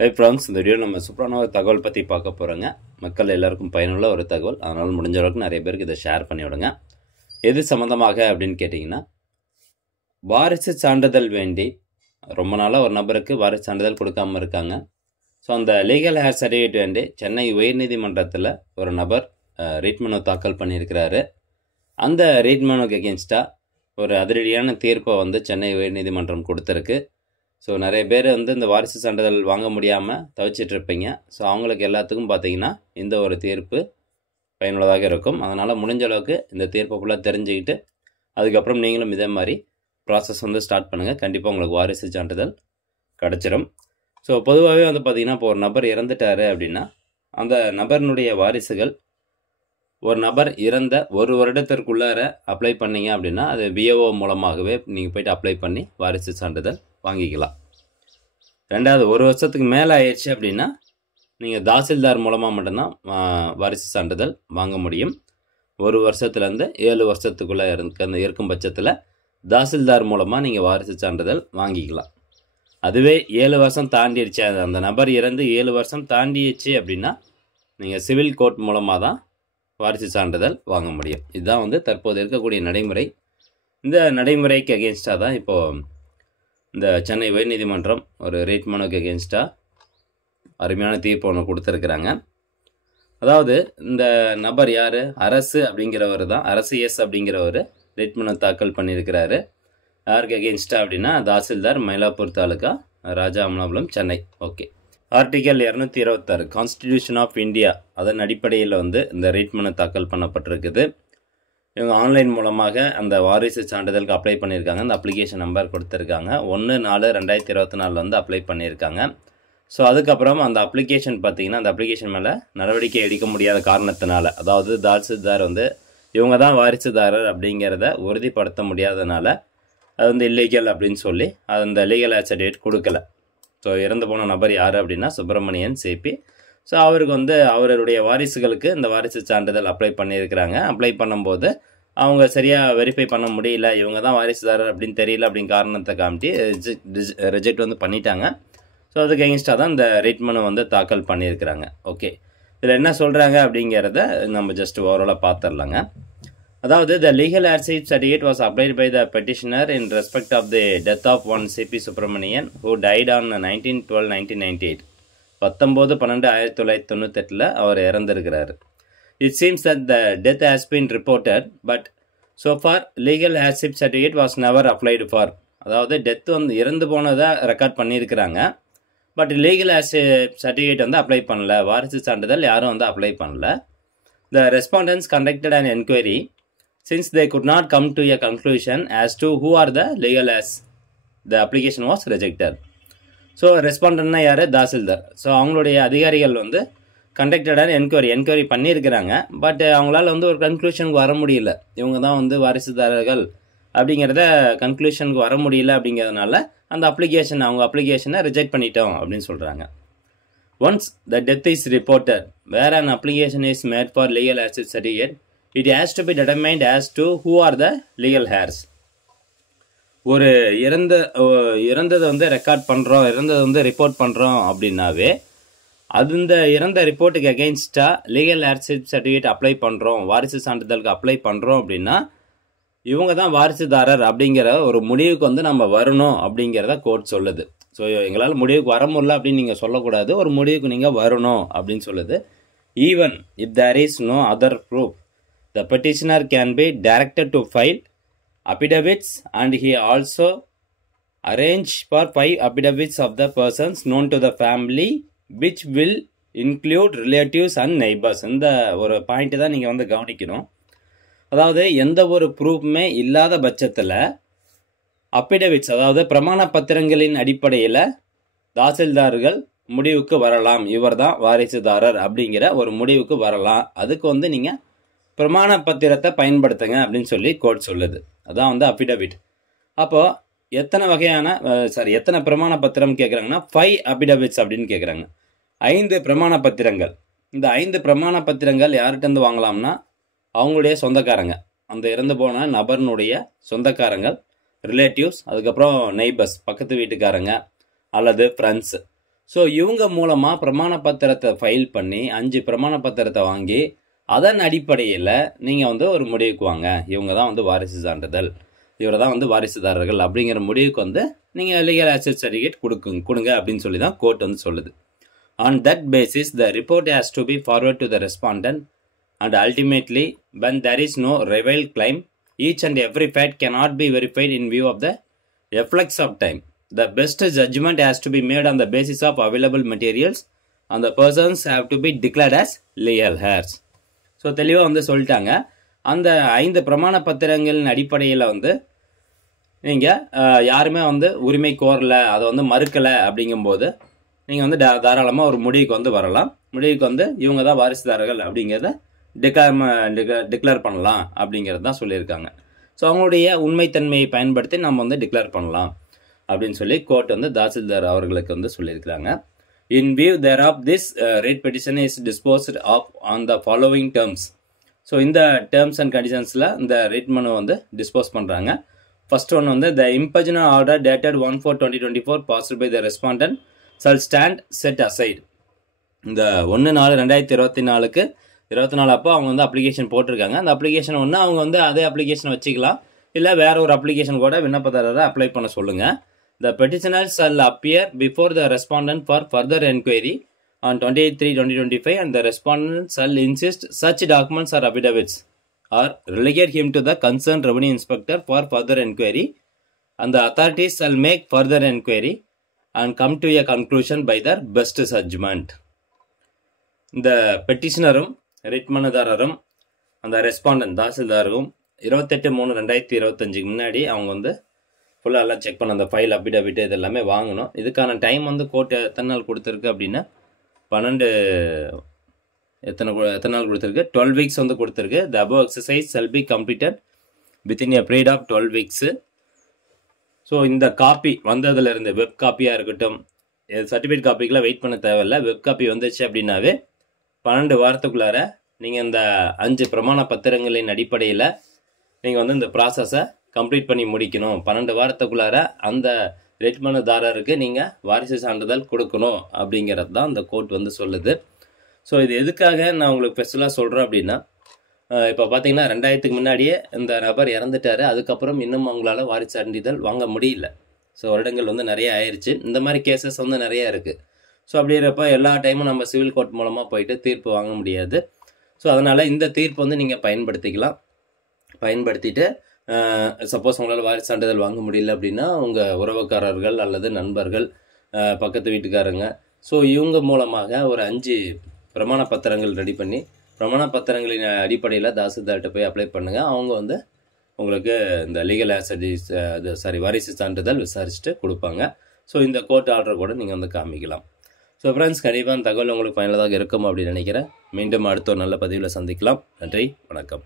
Hi friends, இந்த video நம்ம சூப்பரான ஒரு தகவல் பற்றி பார்க்க போகிறோங்க. மக்கள் எல்லாருக்கும் பயனுள்ள ஒரு தகவல். அதனால் முடிஞ்ச அளவுக்கு நிறைய பேருக்கு இதை ஷேர் பண்ணி விடுங்க. எது சம்மந்தமாக அப்படின்னு கேட்டிங்கன்னா, வாரிசு சான்றிதழ் வேண்டி ரொம்ப நாளாக ஒரு நபருக்கு வாரிசு சான்றிதழ் கொடுக்காம இருக்காங்க. ஸோ அந்த லீகல் ஹேர் சர்டிஃபிகேட் வேண்டி சென்னை உயர்நீதிமன்றத்தில் ஒரு நபர் ரீட் மனு தாக்கல் பண்ணியிருக்கிறாரு. அந்த ரீட் மனுக்கு எகென்ஸ்டாக ஒரு அதிரடியான தீர்ப்பை சென்னை உயர்நீதிமன்றம் கொடுத்துருக்கு. ஸோ நிறைய பேர் இந்த வாரிசு சான்றிதழ் வாங்க முடியாமல் தவிச்சிட்ருப்பீங்க. ஸோ அவங்களுக்கு எல்லாத்துக்கும் பார்த்தீங்கன்னா இந்த ஒரு தீர்ப்பு பயனுள்ளதாக இருக்கும். அதனால் முடிஞ்ச அளவுக்கு இந்த தீர்ப்பை ஃபுல்லாக தெரிஞ்சுக்கிட்டு அதுக்கப்புறம் நீங்களும் இதே மாதிரி ப்ராசஸ் ஸ்டார்ட் பண்ணுங்கள். கண்டிப்பாக உங்களுக்கு வாரிசு சான்றிதழ் கிடச்சிரும். ஸோ பொதுவாகவே பார்த்தீங்கன்னா, இப்போ ஒரு நபர் இறந்துட்டார் அப்படின்னா அந்த நபரினுடைய வாரிசுகள் ஒரு நபர் இறந்த ஒரு வருடத்திற்குள்ளார அப்ளை பண்ணிங்க அப்படின்னா அது விஏஓ மூலமாகவே நீங்கள் போய்ட்டு அப்ளை பண்ணி வாரிசு சான்றிதழ் வாங்கிக்கலாம். ரெண்டாவது, ஒரு வருஷத்துக்கு மேலே ஆயிடுச்சு அப்படின்னா நீங்கள் தாசில்தார் மூலமாக மட்டும்தான் வாரிசு சான்றிதழ் வாங்க முடியும். ஒரு வருஷத்துலேருந்து 7 வருஷத்துக்குள்ளே இருக்கும் பட்சத்தில் தாசில்தார் மூலமாக நீங்கள் வாரிசு சான்றிதழ் வாங்கிக்கலாம். அதுவே 7 வருஷம் தாண்டிடுச்சு, அந்த நபர் இறந்து 7 வருஷம் தாண்டிடுச்சு அப்படின்னா நீங்கள் சிவில் கோர்ட் மூலமாக தான் வாரிசு சான்றிதழ் வாங்க முடியும். இதுதான் தற்போது இருக்கக்கூடிய நடைமுறை. இந்த நடைமுறைக்கு அகேன்ஸ்டாக தான் இப்போது இந்த சென்னை உயர்நீதிமன்றம் ஒரு ரீட் மனுக்கு அகேன்ஸ்டாக அருமையான தீர்ப்பு ஒன்று கொடுத்துருக்குறாங்க. அதாவது இந்த நபர் யார், அரசு அப்படிங்கிறவர் தான், அரசு அப்படிங்கிறவர் ரீட் மனு தாக்கல் பண்ணியிருக்கிறாரு. யாருக்கு அகேன்ஸ்டாக அப்படின்னா tahsildar, Mylapore taluka, Rajamalapuram, Chennai. Okay. Article 226 constitution of India அதன் அடிப்படையில் இந்த ரீட் மனு தாக்கல் பண்ணப்பட்டிருக்குது. இவங்க ஆன்லைன் மூலமாக அந்த வாரிசு சான்றிதழுக்கு அப்ளை பண்ணியிருக்காங்க. அந்த அப்ளிகேஷன் நம்பர் கொடுத்துருக்காங்க. 1/4/2024 அப்ளை பண்ணியிருக்காங்க. ஸோ அதுக்கப்புறம் அந்த அப்ளிகேஷன் பார்த்திங்கன்னா, அந்த அப்ளிகேஷன் மேலே நடவடிக்கை எடுக்க முடியாத காரணத்தினால, அதாவது தாசில்தார் இவங்க தான் வாரிசுதாரர் அப்படிங்கிறத உறுதிப்படுத்த முடியாதனால அது இல்லீகல் அப்படின்னு சொல்லி அந்த லீகல் ஹேர் சர்டிஃபிகேட் கொடுக்கல. ஸோ இறந்து போன நபர் யார் அப்படின்னா சுப்பிரமணியன் சிபி. ஸோ அவருக்கு அவருடைய வாரிசுகளுக்கு இந்த வாரிசு சான்றிதழ் அப்ளை பண்ணியிருக்கிறாங்க. அப்ளை பண்ணும்போது அவங்க சரியாக வெரிஃபை பண்ண முடியல, இவங்க தான் வாரிசுதாரர் அப்படின்னு தெரியல அப்படின்னு காரணத்தை காமிட்டி ரிஜெக்ட் பண்ணிட்டாங்க. ஸோ அதுக்கு எகென்ஸ்டாக தான் இந்த ரீட் மனு தாக்கல் பண்ணியிருக்கிறாங்க. ஓகே, இதில் என்ன சொல்கிறாங்க அப்படிங்கிறத நம்ம ஜஸ்ட் ஓவராலாக பார்த்துடலாங்க. அதாவது the legal heirship certificate was applied by the petitioner in respect of the death of one C.P. Subramanian who died on 19/12/1998. 19/12/1998 அவர் இறந்திருக்கிறார். It seems that the death has been reported, but so far legal heirship certificate was never applied for. அதாவது death இறந்து போனதை record பண்ணியிருக்கிறாங்க. But legal heirship certificate apply பண்ணல, வாரிசு சான்றிதழ் யாரும் அப்ளை பண்ணல. The respondents conducted an inquiry. Since they could not come to a conclusion as to who are the legal heirs, the application was rejected. So ரெஸ்பாண்டன்ட்னா யார், tahsildar. So அவங்களுடைய அதிகாரிகள் கண்டக்டடான enquiry பண்ணியிருக்கிறாங்க. பட் அவங்களால ஒரு கன்க்ளூஷனுக்கு வர முடியல, இவங்க தான் வாரிசுதாரர்கள் அப்படிங்கிறத கன்க்ளூஷனுக்கு வர முடியல. அப்படிங்கிறதுனால அந்த அவங்க அப்ளிகேஷனை ரிஜெக்ட் பண்ணிட்டோம் அப்படின்னு சொல்கிறாங்க. Once the death is reported, where an application is made for legal heirship certificate, it has to be determined as to who are the legal heirs. ஒரு இறந்ததை ரெக்கார்ட் பண்ணுறோம், இறந்ததை ரிப்போர்ட் பண்ணுறோம் அப்படின்னாவே இந்த இறந்த ரிப்போர்ட்டுக்கு அகெயின்ஸ்டாக லீகல் ஹேர்ஷிப் சர்டிஃபிகேட் அப்ளை பண்ணுறோம், வாரிசு சான்றிதழுக்கு apply பண்ணுறோம் அப்படின்னா இவங்க தான் வாரிசுதாரர் அப்படிங்கிற ஒரு முடிவுக்கு நம்ம வரணும் அப்படிங்கிறத கோர்ட் சொல்லுது. ஸோ எங்களால் முடிவுக்கு வர முடியல அப்படின்னு நீங்கள் சொல்லக்கூடாது, ஒரு முடிவுக்கு நீங்கள் வரணும் அப்படின்னு சொல்லுது. Even if there is no other proof, the petitioner can be directed to file affidavits and he also arrange for 5 affidavits of the persons known to the family which will include relatives and neighbours. இந்த ஒரு point தான் நீங்கள் கவனிக்கணும். அதாவது எந்த ஒரு ப்ரூஃப்மே இல்லாத பட்சத்தில் அபிடவிட்ஸ், அதாவது பிரமாண பத்திரங்களின் அடிப்படையில் தாசில்தார்கள் முடிவுக்கு வரலாம், இவர் தான் வாரிசுதாரர் அப்படிங்கிற ஒரு முடிவுக்கு வரலாம். அதுக்கு நீங்கள் பிரமாண பத்திரத்தை பயன்படுத்துங்க அப்படின்னு சொல்லி கோர்ட் சொல்லுது. அதான் அபிடவிட். அப்போது எத்தனை பிரமாண பத்திரம் கேட்குறாங்கன்னா 5 அபிடவிட்ஸ் அப்படின்னு கேட்குறாங்க. 5 பிரமாண பத்திரங்கள். இந்த 5 பிரமாண பத்திரங்கள் யார்கிட்ட வாங்கலாம்னா அவங்களுடைய சொந்தக்காரங்க, அந்த இறந்து போன நபர்னுடைய சொந்தக்காரங்கள், ரிலேட்டிவ்ஸ், அதுக்கப்புறம் நெய்பர்ஸ், பக்கத்து வீட்டுக்காரங்க அல்லது ஃப்ரெண்ட்ஸு. ஸோ இவங்க மூலமாக பிரமாண பத்திரத்தை ஃபைல் பண்ணி 5 பிரமாண பத்திரத்தை வாங்கி அதன் அடிப்படையில் நீங்கள் வந்து ஒரு முடிவுக்கு வாங்க, இவங்க தான் வந்து வாரிசு சான்றிதழ், இவரை தான் வந்து வாரிசுதாரர்கள் அப்படிங்கிற முடிவுக்கு வந்து நீங்கள் லீகல் அசெட் சர்டிஃபிகேட் கொடுங்க அப்படின்னு சொல்லி தான் கோர்ட் வந்து சொல்லுது. On that basis, the report has to be forwarded to the respondent, and ultimately, when there is no rival claim, each and every fact cannot be verified in view of the efflux of time. The best judgment has to be made on the basis of available materials, and the persons have to be declared as legal heirs. So தெளிவாக வந்து சொல்லிட்டாங்க. அந்த 5 பிரமாண பத்திரங்களின் அடிப்படையில் வந்து நீங்கள் யாருமே வந்து உரிமை கோரலை, அதை வந்து மறுக்கலை அப்படிங்கும்போது நீங்கள் வந்து தாராளமாக ஒரு முடிவுக்கு வந்து வரலாம். முடிவுக்கு வந்து இவங்க தான் வாரிசுதாரர்கள் அப்படிங்கிறத டிக்ளேர் பண்ணலாம் அப்படிங்கிறது தான் சொல்லியிருக்காங்க. ஸோ அவங்களுடைய உண்மைத்தன்மையை பயன்படுத்தி நம்ம வந்து டிக்ளேர் பண்ணலாம் அப்படின்னு சொல்லி கோர்ட் வந்து தாசில்தார் அவர்களுக்கு வந்து சொல்லியிருக்கிறாங்க. In view thereof this writ petition is disposed of on the following terms. So இந்த டேர்ம்ஸ் அண்ட் கண்டிஷன்ஸில் இந்த ரிட் மனு வந்து டிஸ்போஸ் பண்ணுறாங்க. ஃபர்ஸ்ட் ஒன் வந்து the impugned order dated 1/4/2024 passed by the respondent shall stand set aside. இந்த 1/4/2024 24 அப்போ அவங்க வந்து அப்ளிகேஷன் போட்டிருக்காங்க. அந்த அப்ளிகேஷன் ஒன்று அவங்க வந்து அதே அப்ளிகேஷன் வச்சுக்கலாம், இல்லை வேற ஒரு அப்ளிகேஷன் கூட விண்ணப்பதாரரை அப்ளை பண்ண சொல்லுங்கள். The petitioner shall appear before the respondent for further enquiry on 28/3/2025 and the respondent shall insist such documents or affidavits or relegate him to the concerned revenue inspector for further enquiry, and the authorities shall make further enquiry and come to a conclusion by their best judgment. இந்த பெட்டிஷனரும் writ மனுதாரரும் அந்த respondent தாசில்தாரும் 28/3/2025 முன்னாடி அவங்க வந்து ஃபுல்லாக எல்லாம் check பண்ண அந்த file affidavit இது எல்லாமே வாங்கணும். இதுக்கான டைம் வந்து கோர்ட் எத்தனை நாள் கொடுத்துருக்கு அப்படின்னா 12 எத்தனை நாள் கொடுத்துருக்கு, 12 வீக்ஸ் வந்து கொடுத்துருக்கு. The above exercise shall be completed within a period of 12 weeks. So இந்த காப்பி வந்ததுலேருந்து வெப் காப்பியாக இருக்கட்டும், சர்டிஃபிகேட் காப்பிக்கெலாம் வெயிட் பண்ண தேவையில்லை. வெப் காப்பி வந்துச்சு அப்படின்னாவே 12 வாரத்துக்குள்ளார நீங்கள் இந்த 5 பிரமாண பத்திரங்களின் அடிப்படையில் நீங்கள் வந்து இந்த ப்ராசஸை கம்ப்ளீட் பண்ணி முடிக்கணும். 12 வாரத்துக்குள்ளார அந்த ரிட் மனுதாரருக்கு நீங்கள் வாரிசு சான்றிதழ் கொடுக்கணும் அப்படிங்கிறது தான் இந்த கோர்ட் வந்து சொல்லுது. ஸோ இது எதுக்காக நான் உங்களுக்கு ஸ்பெஷலாக சொல்கிறேன் அப்படின்னா, இப்போ பார்த்தீங்கன்னா 2000க்கு முன்னாடியே இந்த நபர் இறந்துட்டார், அதுக்கப்புறம் இன்னும் அவங்களால வாரிசு சான்றிதழ் வாங்க முடியல. ஸோ வருடங்கள் வந்து நிறைய ஆயிடுச்சு. இந்த மாதிரி கேசஸ் வந்து நிறையா இருக்குது. ஸோ அப்படிங்கிறப்ப எல்லா டைமும் நம்ம சிவில் கோர்ட் மூலமாக போயிட்டு தீர்ப்பு வாங்க முடியாது. ஸோ அதனால் இந்த தீர்ப்பு வந்து நீங்கள் பயன்படுத்திட்டு சப்போஸ் உங்களால் வாரிசு சான்றிதழ் வாங்க முடியல அப்படின்னா உங்கள் உறவுக்காரர்கள் அல்லது நண்பர்கள், பக்கத்து வீட்டுக்காரங்க, ஸோ இவங்க மூலமாக ஒரு 5 பிரமாண பத்திரங்கள் ரெடி பண்ணி பிரமாண பத்திரங்களின் அடிப்படையில் தாசில்தார்கிட்ட போய் அப்ளை பண்ணுங்கள். அவங்க வந்து உங்களுக்கு இந்த லீகல் வாரிசு சான்றிதழ் விசாரிச்சுட்டு கொடுப்பாங்க. ஸோ இந்த கோர்ட் ஆர்டர் கூட நீங்கள் வந்து காமிக்கலாம். ஸோ ஃப்ரெண்ட்ஸ், கண்டிப்பாக தகவல் உங்களுக்கு பயனுள்ளதாக இருக்கும் அப்படின்னு நினைக்கிறேன். மீண்டும் அடுத்த ஒரு நல்ல பதிவில் சந்திக்கலாம். நன்றி, வணக்கம்.